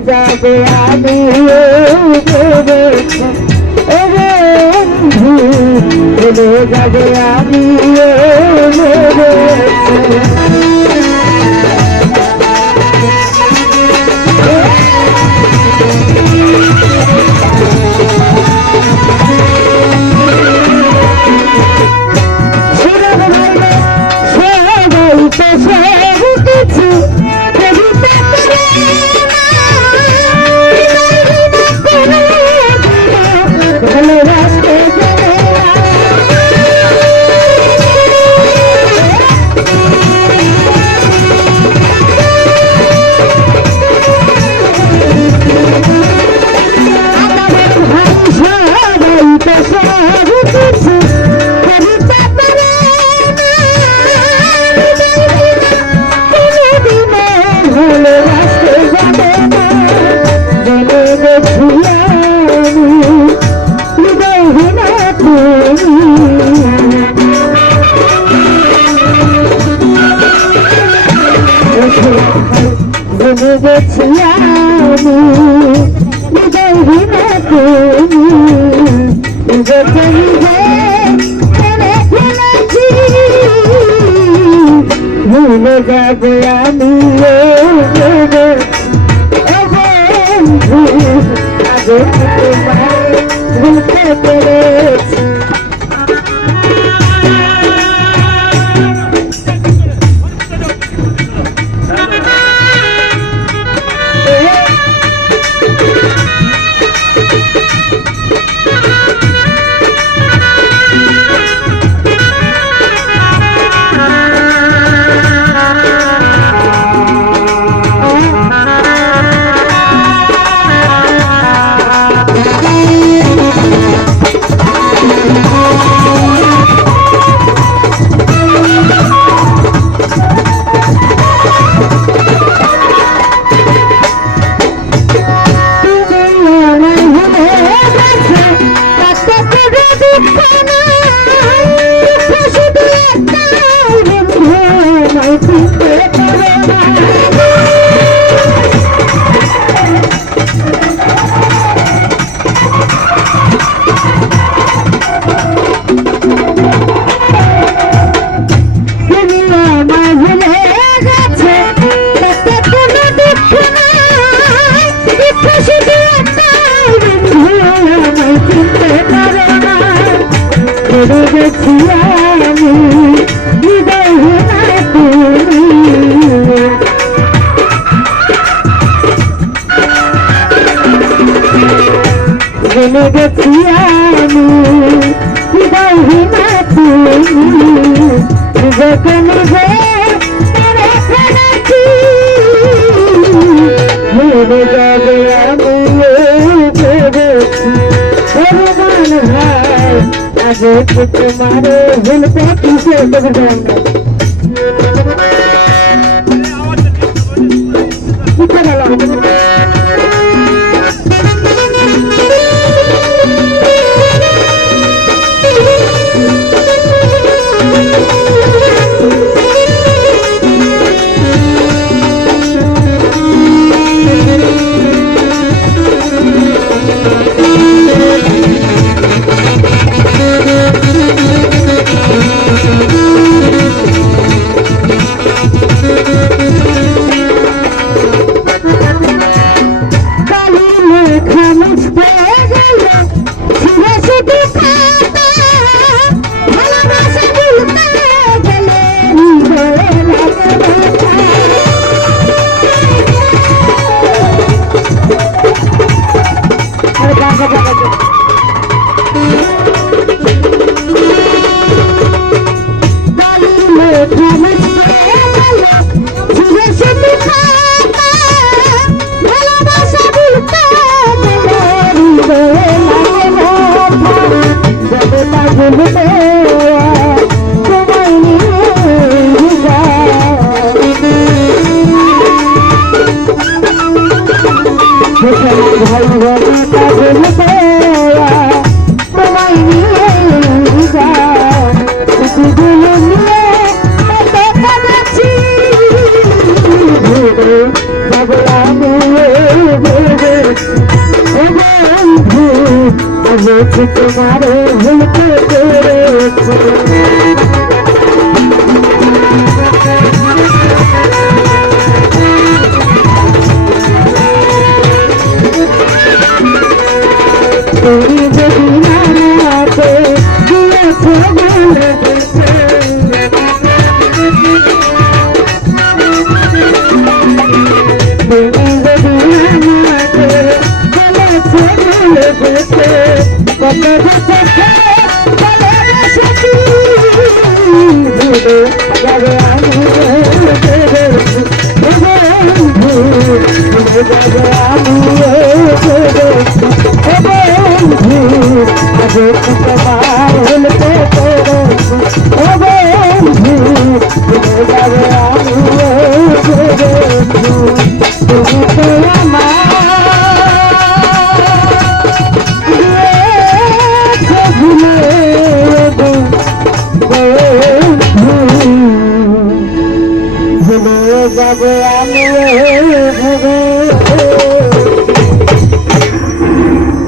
যাবে আমি ভুলে যাবে আমি গেছি আমি ভুলে যাবে আমি আগে তোমায় ভুলতে পেরেছি ভুলে গেছি আমি হৃদয়হীনা তুমি নিজেকে নিজে ভুলে যাবে আমি ভেবেছি ভাই আগে তোমারে ভুলতে কিসে দেবে I'm তোমারে ভুলতে পেরেছি তুমি যদি নামাতে দিয়েছো বলে গেছে তুমি যদি নামাতে বলেছো বলে গেছে কত বছর বলে এসেছি ভুলে যাবে আমি পেরেছি বন্ধু ভুলে যাবে আমি পেরেছি বন্ধু আজ তোমার ভুলতে পেরেছি বন্ধু ভুলে যাবে আমি পেরেছি তুমি তো ভুলে যাবে আমি